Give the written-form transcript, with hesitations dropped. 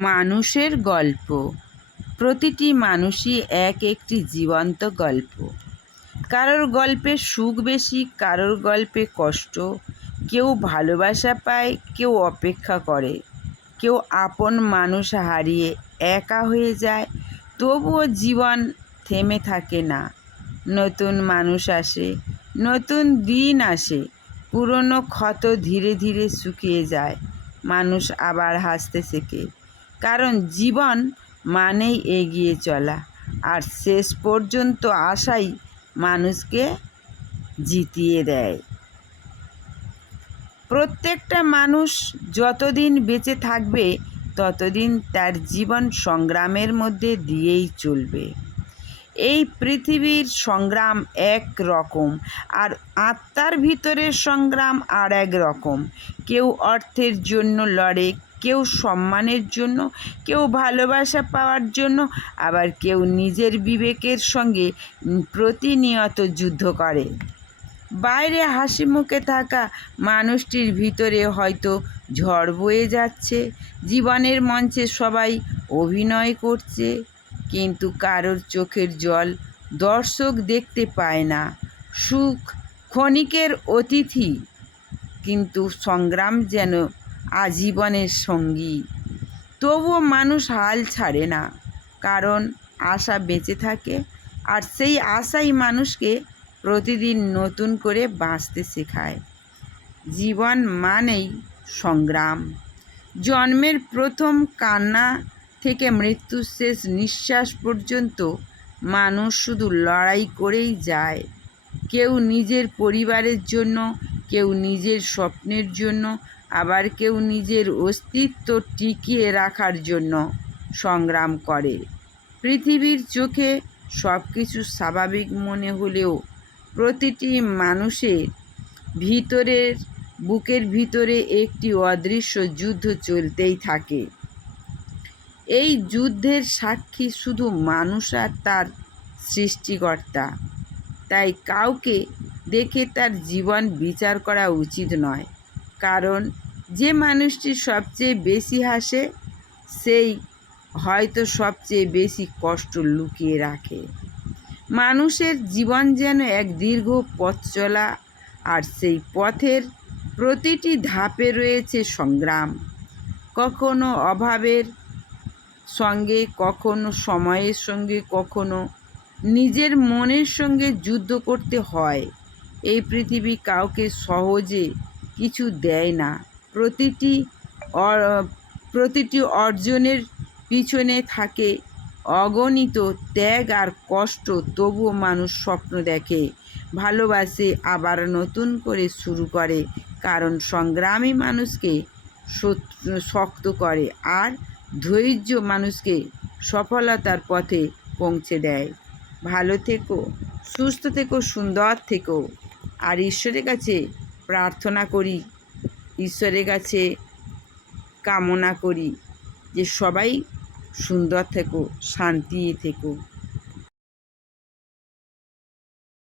মানুষের গল্প। প্রতিটি মানুষই এক একটি জীবন্ত গল্প। কারোর গল্পে সুখ বেশি, কারোর গল্পে কষ্ট। কেউ ভালোবাসা পায়, কেউ অপেক্ষা করে, কেউ আপন মানুষ হারিয়ে একা হয়ে যায়। তবুও জীবন থেমে থাকে না। নতুন মানুষ আসে, নতুন দিন আসে, পুরনো ক্ষত ধীরে ধীরে শুকিয়ে যায়। মানুষ আবার হাসতে শেখে, কারণ জীবন মানেই এগিয়ে চলা, আর শেষ পর্যন্ত আশাই মানুষকে জিতিয়ে দেয়। প্রত্যেকটা মানুষ যতদিন বেঁচে থাকবে ততদিন তার জীবন সংগ্রামের মধ্যে দিয়েই চলবে। এই পৃথিবীর সংগ্রাম এক রকম, আর আত্মার ভিতরের সংগ্রাম আর এক রকম। কেউ অর্থের জন্য লড়ে, কেউ সম্মানের জন্য, কেউ ভালোবাসা পাওয়ার জন্য, আবার কেউ নিজের বিবেকের সঙ্গে প্রতিনিয়ত যুদ্ধ করে। বাইরে হাসি মুখে থাকা মানুষটির ভিতরে হয়তো ঝড় বয়ে যাচ্ছে। জীবনের মঞ্চে সবাই অভিনয় করছে, কিন্তু কারোর চোখের জল দর্শক দেখতে পায় না। সুখ ক্ষণিকের অতিথি, কিন্তু সংগ্রাম যেন আজীবনের সঙ্গী। তবুও মানুষ হাল ছাড়ে না, কারণ আশা বেঁচে থাকে, আর সেই আশাই মানুষকে প্রতিদিন নতুন করে বাঁচতে শেখায়। জীবন মানেই সংগ্রাম। জন্মের প্রথম কান্না থেকে মৃত্যুর শেষ নিঃশ্বাস পর্যন্ত মানুষ শুধু লড়াই করেই যায়। কেউ নিজের পরিবারের জন্য, কেউ নিজের স্বপ্নের জন্য, আবার কেউ নিজের অস্তিত্ব টিকিয়ে রাখার জন্য সংগ্রাম করে। পৃথিবীর চোখে সব কিছু স্বাভাবিক মনে হলেও প্রতিটি মানুষের বুকের ভিতরে একটি অদৃশ্য যুদ্ধ চলতেই থাকে। এই যুদ্ধের সাক্ষী শুধু মানুষ আর তার সৃষ্টিকর্তা। তাই কাউকে দেখে তার জীবন বিচার করা উচিত নয়, কারণ যে মানুষটি সবচেয়ে বেশি হাসে সেই হয়তো সবচেয়ে বেশি কষ্ট লুকিয়ে রাখে। মানুষের জীবন যেন এক দীর্ঘ পথ চলা, আর সেই পথের প্রতিটি ধাপে রয়েছে সংগ্রাম। কখনো অভাবের সঙ্গে, কখনো সময়ের সঙ্গে, কখনো নিজের মনের সঙ্গে যুদ্ধ করতে হয়। এই পৃথিবী কাউকে সহজে কিছু দেয় না। প্রতিটি অর্জনের পিছনে থাকে অগণিত ত্যাগ আর কষ্ট। তবুও মানুষ স্বপ্ন দেখে, ভালোবাসে, আবার নতুন করে শুরু করে, কারণ সংগ্রামী মানুষকে শক্ত করে, আর ধৈর্য মানুষকে সফলতার পথে পৌঁছে দেয়। ভালো থেকো, সুস্থ থেকো, সুন্দর থেকো, আর ঈশ্বরের কাছে প্রার্থনা করি, ঈশ্বরের কাছে কামনা করি যে সবাই সুন্দর থেকো, শান্তি থেকো।